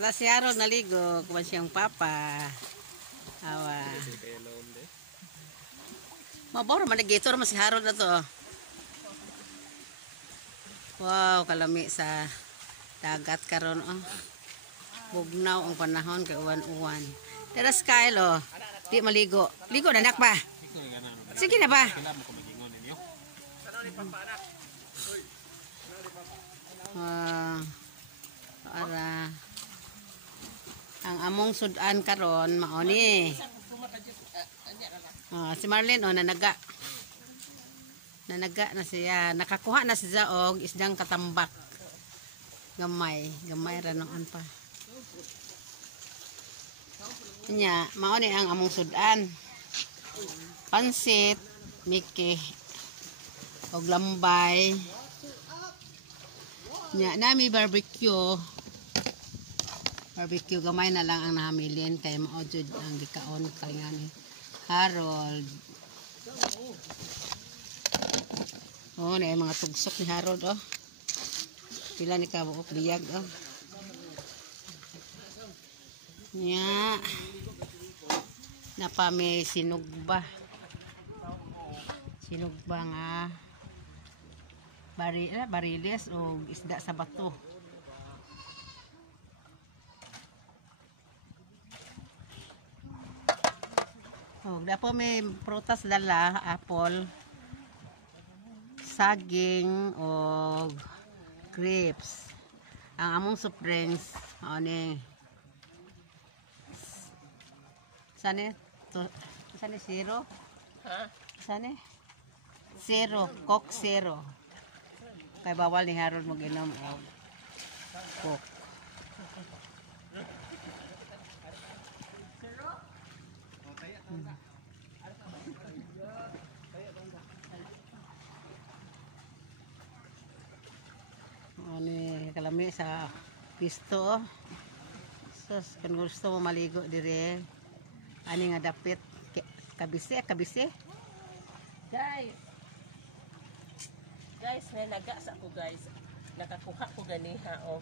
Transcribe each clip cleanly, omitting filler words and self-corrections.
Tapos si Harold naligo, kuman siyang papa. Awa. Mabor manigator man si Harold na to. Wow, kalami sa dagat karon oh. Bugnaw ang panahon kay uwan-uwan. Teras Kyle oh. Di maligo. Ligo na nak ba? Sige na ba? Para ang among sudan karon mao ni. Si Marlene oh nanaga. Nanaga na siya. Nakakuha na siya og isdang katambak. Gamay ra noon pa. Nya mao ni ang among sudan. Pansit, miki og lambay. Nya nami barbecue. Barbecue gamay na lang ang nahamilin kay mao jud ang gikaon kalingani. Harold. Oh, na mga tugsok ni Harold oh. Pila ni kabuok biyag oh. Nya. Napami sinugba. Sinugba nga bariles o isda sa bato. Oh, dapo may prutas dala, apple, saging o grapes. Ang among soft drinks ani sane to sane zero ha sane zero coke zero kay bawal ni Harold mag-inom og coke. Ani kalami sa pisto. Sus, kung gusto mo maligo dire, ani nga dapit kabise. Guys, may nagas ako guys. Nakakuha ko ganiha oh.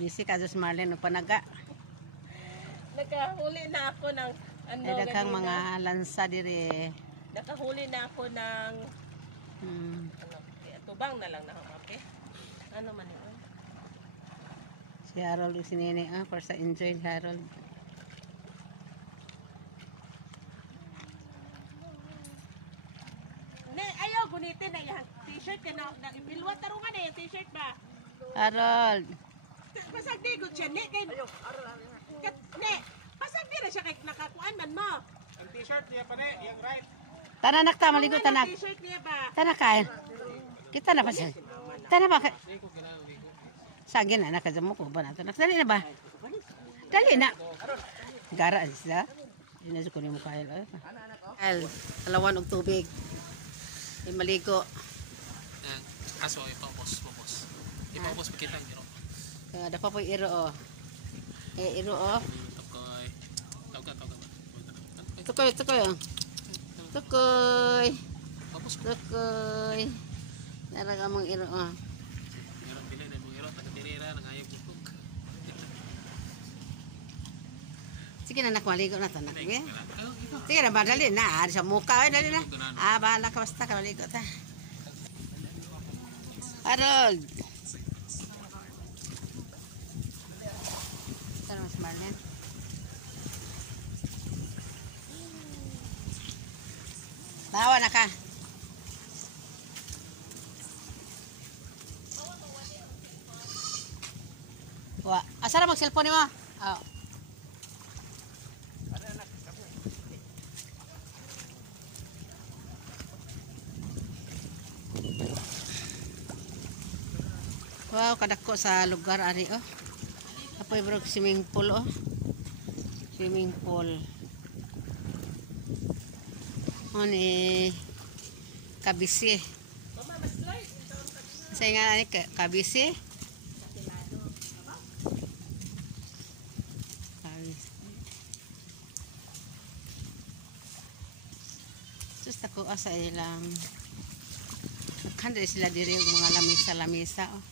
Bisi ka Diyos Marlene o panaga. Nakahuli na ako ng ano daghang mga lansa dire. Nakahuli na ako ng ano, tubang na lang na okay. Ano man yun? Si Harold yung sinini para sa enjoy Harold. Ayaw gunitin na yung t-shirt na ibilwa tarungan na yung t-shirt ba? Harold. Pasag di good siya. Ne, pasag di na siya kay nakakuan man mo. Ang t-shirt niya pa yung right. Tanak ta maligo tanak. T-shirt niya ba? Tanak kain. Kita na pa siya. Tanak ba? Sagin na nakadamo ko ba na tanak. Dali na ba? Dali na. Gara sila. Ina sa kunin mo kail. Alawan og tubig. Maligo. Aso ipapos. Ipapos kita ang iro. Dapat po iro oh. Iro oh. Tukoy. Naraga mong iro oh. Meron pila na mong iro taga-dirira nang ayaw bukog. Sige na maligo na tanak. Sige na dali na sa mukha dali na. Bahala ka basta ka maligo ta. Harold. Mas Marlene. Bawa na ka. Wa, asa na mag-cellphone mo? Oh. Wow, kadako sa lugar ari oh. Apoy bro swimming pool oh. Swimming pool. Oni kabisi. Mama mas light. Saya nga ani kabisi. Just ako asa ilang kanda sila diri mga lamisa oh.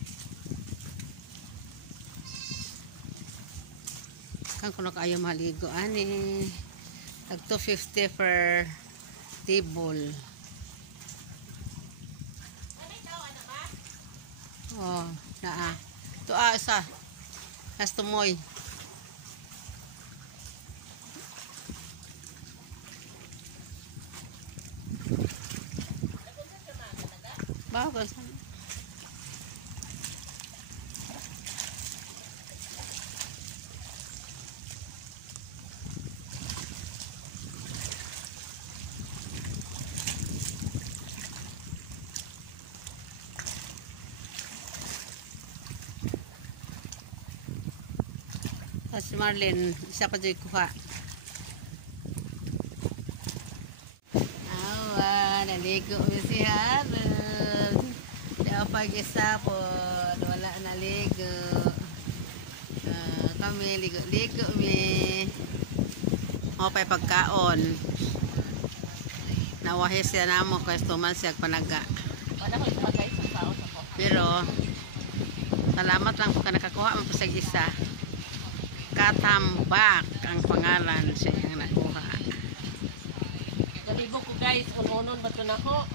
Kang kuno kayo maligo ani. Tag 250 per table. Oh, naa. To isa. Has tumoy. Bago sa. Si Marlene, isa pa dyan kuha. Awa, naligo mi si Harold. Daw pag-isa po, wala naligo. Kami, ligo-ligo mi. Mapay pagkaon. Nawahis siya namo, kaya tuman siya panaga. Wala ko isagay sa saos ako. Pero, salamat lang po ka nakakuha mo po sa isa. Katambak ang pangalan siya yung nakuha. Galibo ko guys, ununon ba ito na ko?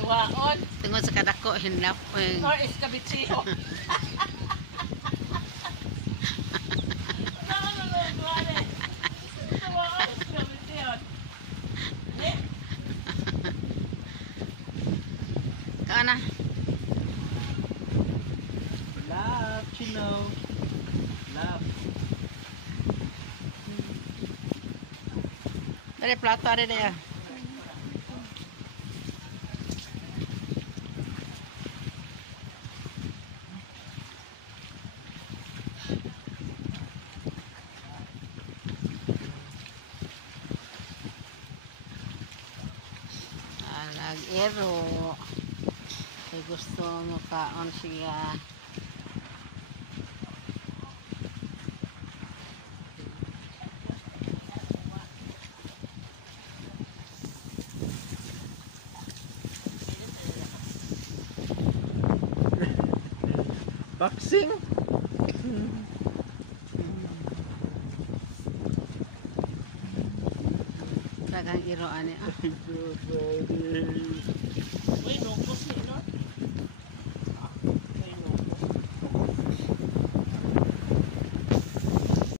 Tuwaon. Tungod sa kadako, hinap. Or escabechiho. Kaana. Love, chino. Love. Dari plato ada dia. Alag-ero. Kaya gusto mo kaon siya. Boxing? Dagang iro ani. Uy, nukos ni, no?